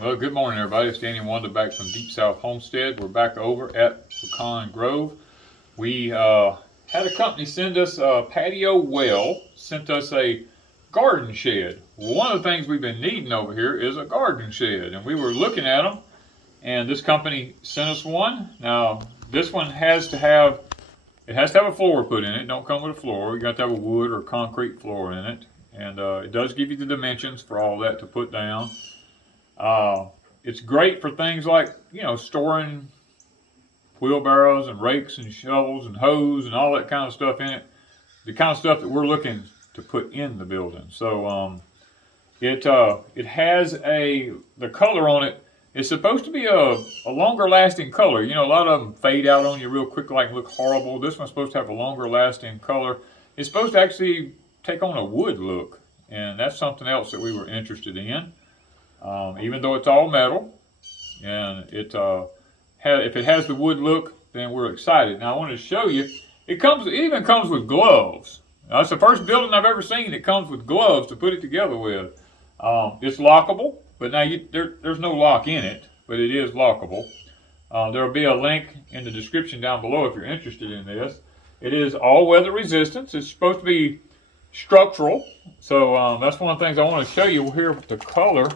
Well, good morning, everybody. It's Danny and Wanda back from Deep South Homestead. We're back over at Pecan Grove. We had a company send us Patiowell, sent us a garden shed. Well, one of the things we've been needing over here is a garden shed, and we were looking at them, and this company sent us one. Now, this one has to have a floor put in it. It don't come with a floor. You got to have a wood or concrete floor in it, and it does give you the dimensions for all that to put down. It's great for things like, storing wheelbarrows and rakes and shovels and hose and all that kind of stuff in it. The kind of stuff that we're looking to put in the building. So it has the color on it. It's supposed to be a longer lasting color. A lot of them fade out on you real quick, like look horrible. This one's supposed to have a longer lasting color. It's supposed to actually take on a wood look, and that's something else that we were interested in. Even though it's all metal, and if it has the wood look, then we're excited. Now I wanted to show you, it even comes with gloves. Now, it's the first building I've ever seen that comes with gloves to put it together with. It's lockable, but now there's no lock in it, but it is lockable. There will be a link in the description down below if you're interested in this. It is all weather resistance. It's supposed to be structural, so that's one of the things I want to show you here with the color.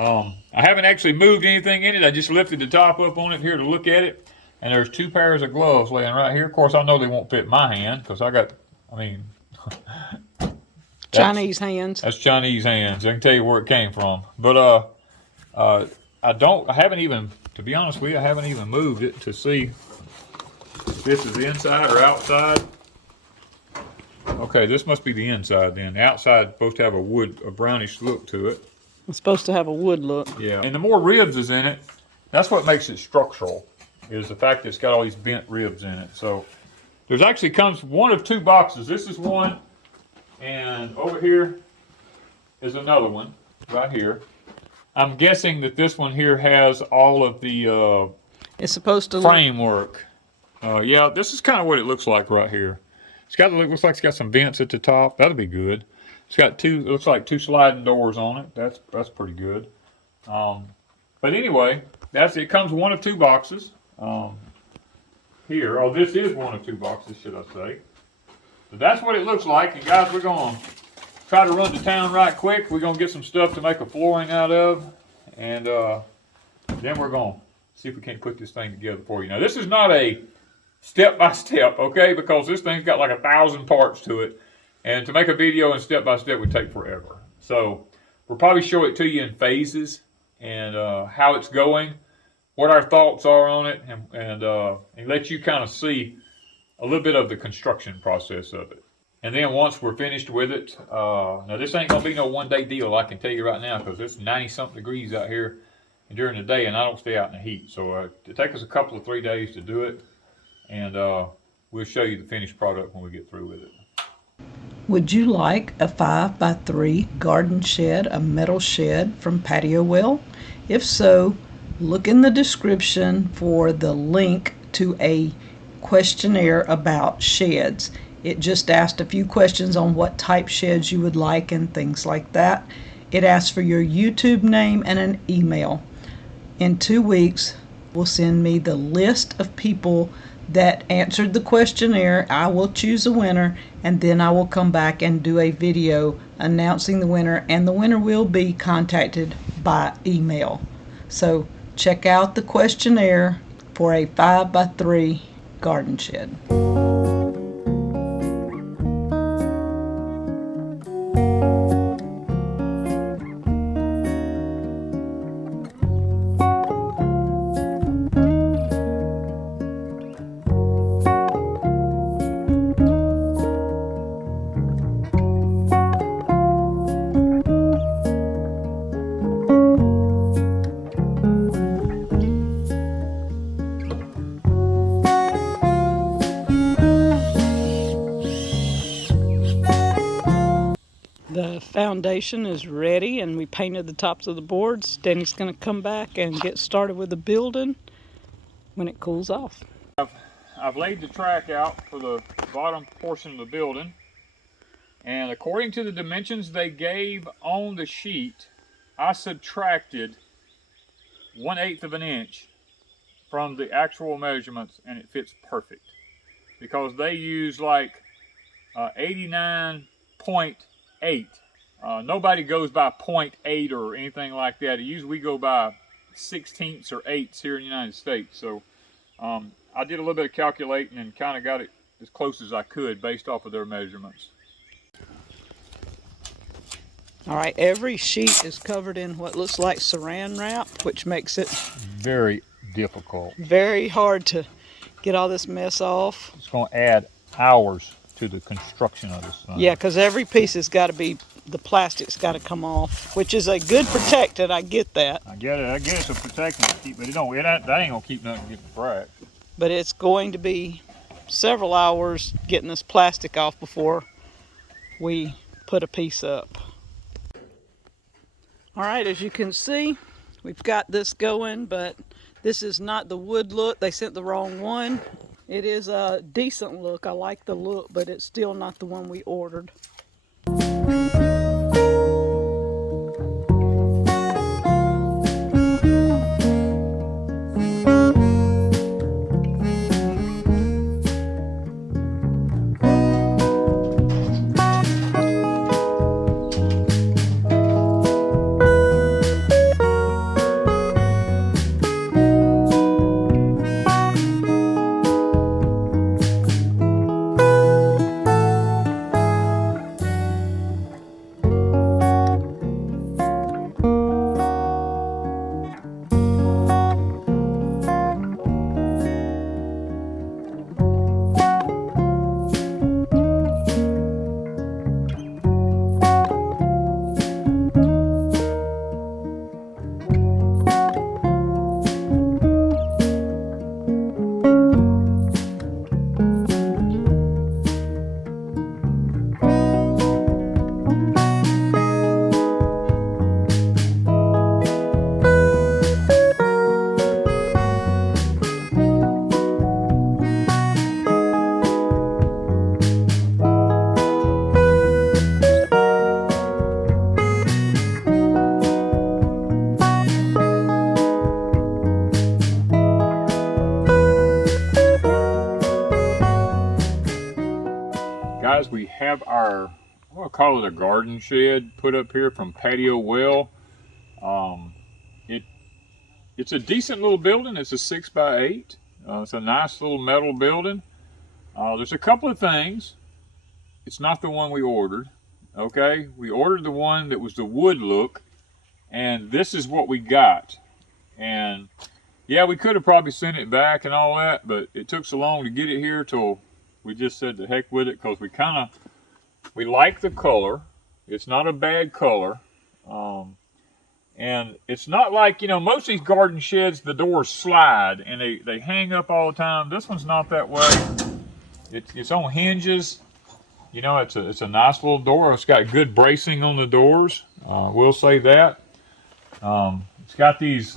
I haven't actually moved anything in it. I just lifted the top up on it here to look at it. And there's two pairs of gloves laying right here. Of course, I know they won't fit my hand because Chinese hands. That's Chinese hands. I can tell you where it came from. But to be honest with you, I haven't even moved it to see if this is inside or outside. Okay, this must be the inside then. The outside is supposed to have a brownish look to it. It's supposed to have a wood look. Yeah, and the more ribs is in it, that's what makes it structural, is the fact that it's got all these bent ribs in it. So there's actually comes one of two boxes. This is one, and over here is another one right here. I'm guessing that this one here has all of the it's supposed to framework. Yeah, this is kind of what it looks like right here. It looks like it's got some vents at the top. That'll be good. It's got it looks like two sliding doors on it. That's pretty good. But anyway, it comes one of two boxes. Here, this is one of two boxes, should I say. But that's what it looks like. And guys, we're going to try to run to town right quick. We're going to get some stuff to make a flooring out of. And then we're going to see if we can't put this thing together for you. Now, this is not a step-by-step, okay? Because this thing's got like 1,000 parts to it. And to make a video and step-by-step would take forever. So we'll probably show it to you in phases and how it's going, what our thoughts are on it, and let you kind of see a little bit of the construction process of it. And then once we're finished with it, now this ain't going to be no one-day deal, I can tell you right now, because it's 90-something degrees out here during the day, and I don't stay out in the heat. So it takes us a couple of 3 days to do it, and we'll show you the finished product when we get through with it. Would you like a 5x3 garden shed, a metal shed from Patiowell? If so, look in the description for the link to a questionnaire about sheds. It just asked a few questions on what type sheds you would like and things like that. It asks for your YouTube name and an email. In 2 weeks, will send me the list of people that answered the questionnaire. I will choose a winner, and then I will come back and do a video announcing the winner, and the winner will be contacted by email. So check out the questionnaire for a 5x3 garden shed. The foundation is ready, and we painted the tops of the boards. Danny's going to come back and get started with the building when it cools off. I've laid the track out for the bottom portion of the building, and according to the dimensions they gave on the sheet, I subtracted 1/8 of an inch from the actual measurements, and it fits perfect. Because they use like 89.8. Nobody goes by 0.8 or anything like that. Usually we go by 16ths or 8ths here in the United States. So I did a little bit of calculating and kind of got it as close as I could based off of their measurements. All right, every sheet is covered in what looks like saran wrap, which makes it Very difficult. very hard to get all this mess off. It's going to add hours to the construction of this thing. Yeah, because every piece has got to be, the plastic's got to come off, which is a good protected, I get that. I get it. I get it's a protection to keep, but that ain't going to keep nothing getting cracked. But it's going to be several hours getting this plastic off before we put a piece up. All right, as you can see, we've got this going, but this is not the wood look. They sent the wrong one. It is a decent look. I like the look, but it's still not the one we ordered. Guys, we have our, I'll call it a garden shed put up here from Patiowell. It's a decent little building. It's a 6x8. It's a nice little metal building. There's a couple of things. It's not the one we ordered. Okay, we ordered the one that was the wood look, and this is what we got. And yeah, we could have probably sent it back and all that, but it took so long to get it here till we just said the heck with it, because we like the color. It's not a bad color. And it's not like, most of these garden sheds, the doors slide and they hang up all the time. This one's not that way. It's on hinges. It's a nice little door. It's got good bracing on the doors. We'll say that. It's got these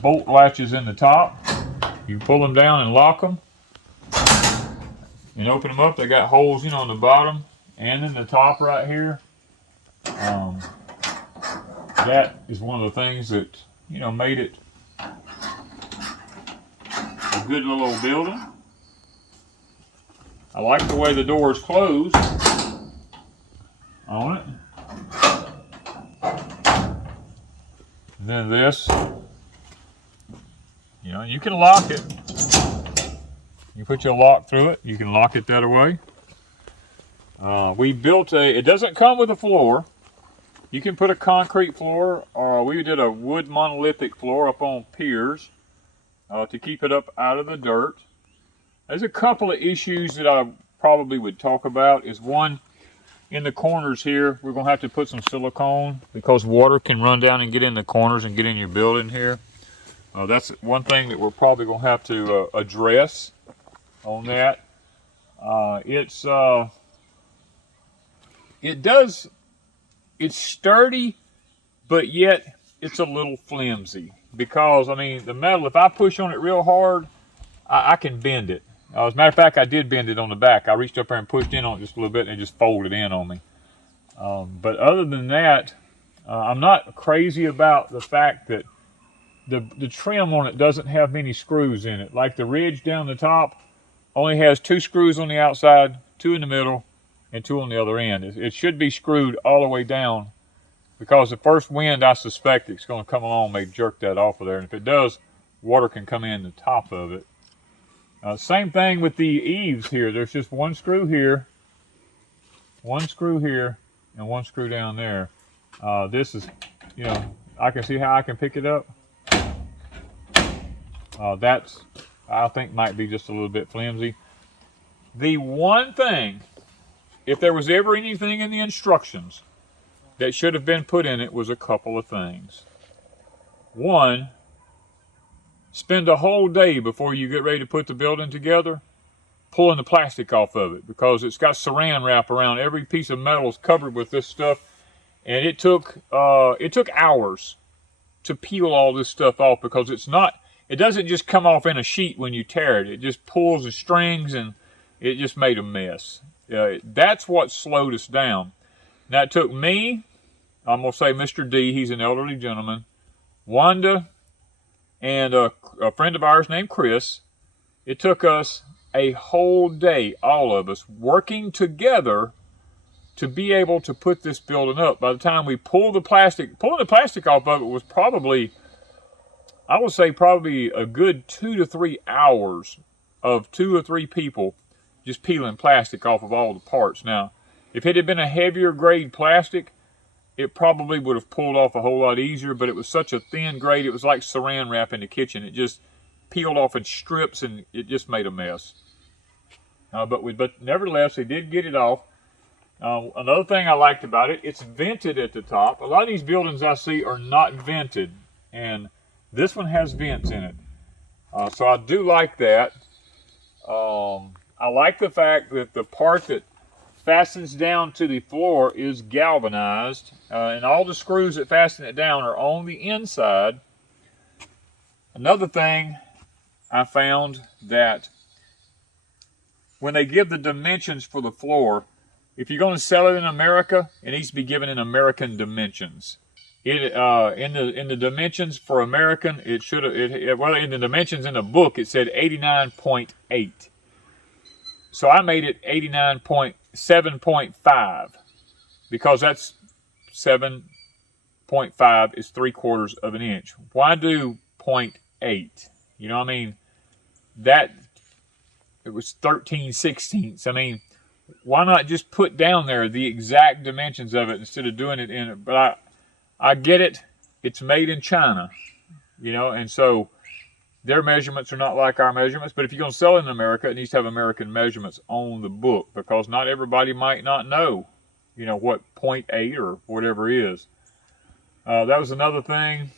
bolt latches in the top. You pull them down and lock them and open them up. They got holes, on the bottom and in the top right here. That is one of the things that, made it a good little old building. I like the way the door is closed on it. And then this, you can lock it. You put your lock through it. You can lock it that way. We built it doesn't come with a floor. You can put a concrete floor, or we did a wood monolithic floor up on piers to keep it up out of the dirt. There's a couple of issues that I probably would talk about. Is one, in the corners here, we're going to have to put some silicone because water can run down and get in the corners and get in your building here. That's one thing that we're probably going to have to address on that. It's sturdy, but yet it's a little flimsy because, the metal, if I push on it real hard, I can bend it. As a matter of fact, I did bend it on the back. I reached up there and pushed in on it just a little bit, and it just folded in on me. But other than that, I'm not crazy about the fact that the trim on it doesn't have many screws in it. Like the ridge down the top only has 2 screws on the outside, 2 in the middle, and 2 on the other end. It should be screwed all the way down, because the first wind, I suspect it's going to come along, may jerk that off of there. And if it does, water can come in the top of it. Same thing with the eaves here. There's just 1 screw here, 1 screw here, and 1 screw down there. This is, you know, I can see how I can pick it up. That's, I think, might be just a little bit flimsy. The one thing, if there was ever anything in the instructions that should have been put in it, was a couple of things. One, spend a whole day before you get ready to put the building together pulling the plastic off of it, because it's got saran wrap around. Every piece of metal is covered with this stuff, and it took hours to peel all this stuff off, because it doesn't just come off in a sheet when you tear it. It just pulls the strings, and it just made a mess. That's what slowed us down. Now, it took me, I'm going to say Mr. D, he's an elderly gentleman, Wanda, and a friend of ours named Chris. It took us a whole day, all of us, working together to be able to put this building up. By the time we pulling the plastic off of it was probably, I would say, probably a good 2 to 3 hours of 2 or 3 people just peeling plastic off of all the parts. Now, if it had been a heavier grade plastic, it probably would have pulled off a whole lot easier, but it was such a thin grade, it was like saran wrap in the kitchen. It just peeled off in strips, and it just made a mess. But nevertheless, they did get it off. Another thing I liked about it, it's vented at the top. A lot of these buildings I see are not vented, and this one has vents in it. So I do like that. I like the fact that the part that fastens down to the floor is galvanized, and all the screws that fasten it down are on the inside. Another thing I found, that when they give the dimensions for the floor, if you're going to sell it in America, it needs to be given in American dimensions. In the dimensions for American, it should have, in the dimensions in the book, it said 89.8. So I made it 7.5, because that's 7.5 is 3/4 of an inch. Why do 0.8? You know what I mean? That, it was 13/16. I mean, why not just put down there the exact dimensions of it instead of doing it in it? But I get it. It's made in China, you know, and so their measurements are not like our measurements. But if you're going to sell it in America, it needs to have American measurements on the book, because not everybody might not know, you know, what 0.8 or whatever is. That was another thing.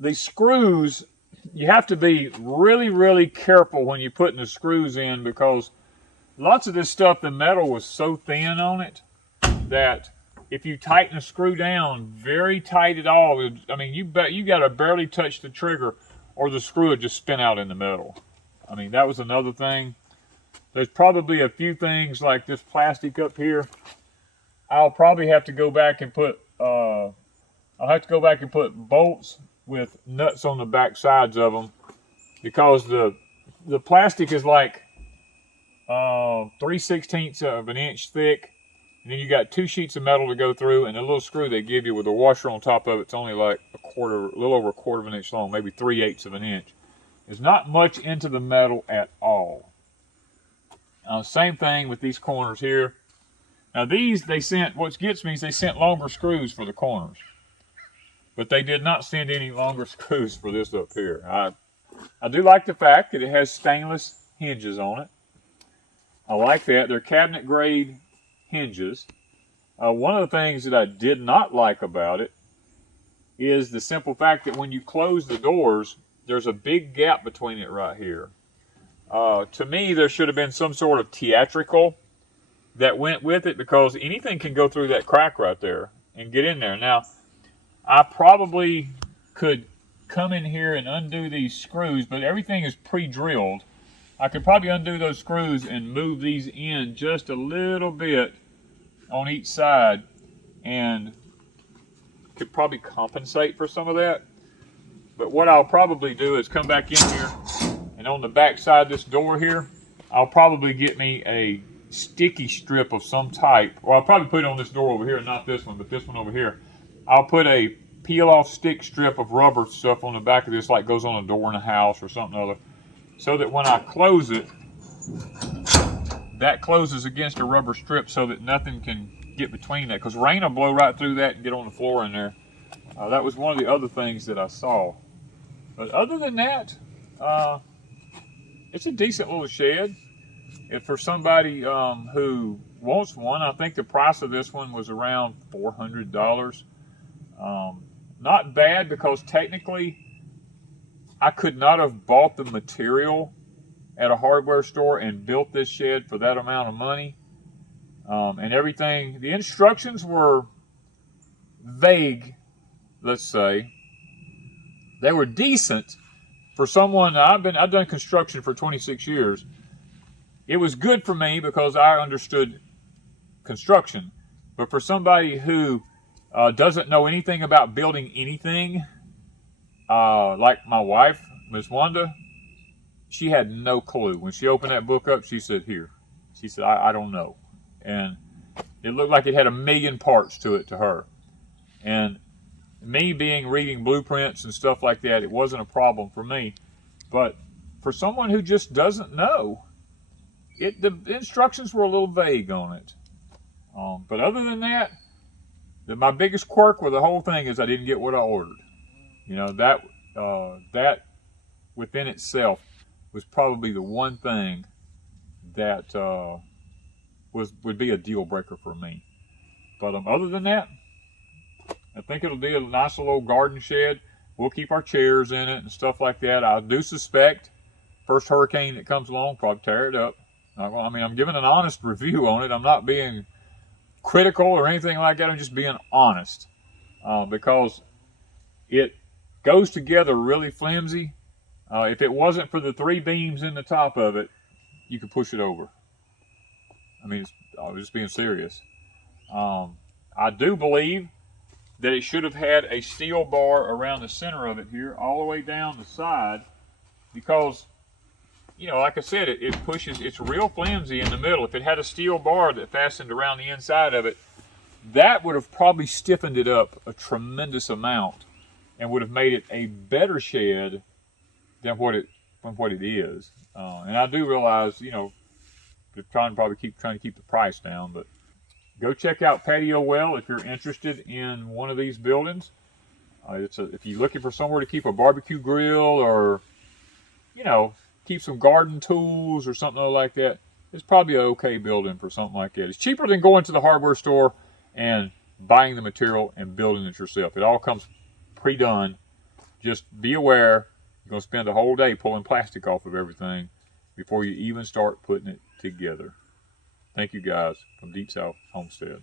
The screws, you have to be really, really careful when you're putting the screws in, because lots of this stuff, the metal was so thin on it that if you tighten a screw down very tight at all, I mean, you got to barely touch the trigger, or the screw would just spin out in the middle. I mean, that was another thing. There's probably a few things like this plastic up here. I'll probably have to go back and put bolts with nuts on the back sides of them, because the plastic is like 3/16 of an inch thick, and then you got 2 sheets of metal to go through, and a little screw they give you with a washer on top of it's only like a little over a quarter of an inch long, maybe 3/8 of an inch. There's not much into the metal at all. Same thing with these corners here. Now these, what gets me is they sent longer screws for the corners, but they did not send any longer screws for this up here. I do like the fact that it has stainless hinges on it. I like that. They're cabinet grade hinges. One of the things that I did not like about it is the simple fact that when you close the doors, there's a big gap between it right here. To me, there should have been some sort of theatrical that went with it, because anything can go through that crack right there and get in there. Now, I probably could come in here and undo these screws, but everything is pre-drilled. I could probably undo those screws and move these in just a little bit on each side, and could probably compensate for some of that. But what I'll probably do is come back in here, and on the back side of this door here, I'll probably get me a sticky strip of some type. Or I'll probably put it on this door over here, not this one, but this one over here. I'll put a peel-off stick strip of rubber stuff on the back of this, like goes on a door in a house or something other, so that when I close it, that closes against a rubber strip so that nothing can get between that, because rain will blow right through that and get on the floor in there. That was one of the other things that I saw. But other than that, it's a decent little shed. If for somebody who wants one, I think the price of this one was around $400. Not bad, because technically I could not have bought the material at a hardware store and built this shed for that amount of money. And everything, the instructions were vague, let's say. They were decent for someone. I've done construction for 26 years. It was good for me because I understood construction. But for somebody who doesn't know anything about building anything, like my wife, Miss Wanda, she had no clue. When she opened that book up, she said, here. She said, I don't know. And it looked like it had a million parts to it to her. And me reading blueprints and stuff like that, it wasn't a problem for me. But for someone who just doesn't know, the instructions were a little vague on it. But other than that, my biggest quirk with the whole thing is I didn't get what I ordered. You know, that within itself was probably the one thing that would be a deal breaker for me. But other than that, I think it'll be a nice little garden shed. We'll keep our chairs in it and stuff like that. I do suspect first hurricane that comes along, probably tear it up. I mean, I'm giving an honest review on it. I'm not being critical or anything like that. I'm just being honest, because it goes together really flimsy. If it wasn't for the 3 beams in the top of it, you could push it over. I mean, I was just being serious. I do believe that it should have had a steel bar around the center of it here, all the way down the side, because, you know, like I said, it pushes, it's real flimsy in the middle. If it had a steel bar that fastened around the inside of it, that would have probably stiffened it up a tremendous amount and would have made it a better shed than what it is. And I do realize, you know, they're trying to keep the price down, but go check out Patiowell if you're interested in one of these buildings. If you're looking for somewhere to keep a barbecue grill, or, you know, keep some garden tools or something like that, it's probably an okay building for something like that. It's cheaper than going to the hardware store and buying the material and building it yourself. It all comes pre-done. Just be aware, you're going to spend a whole day pulling plastic off of everything before you even start putting it together. Thank you guys from Deep South Homestead.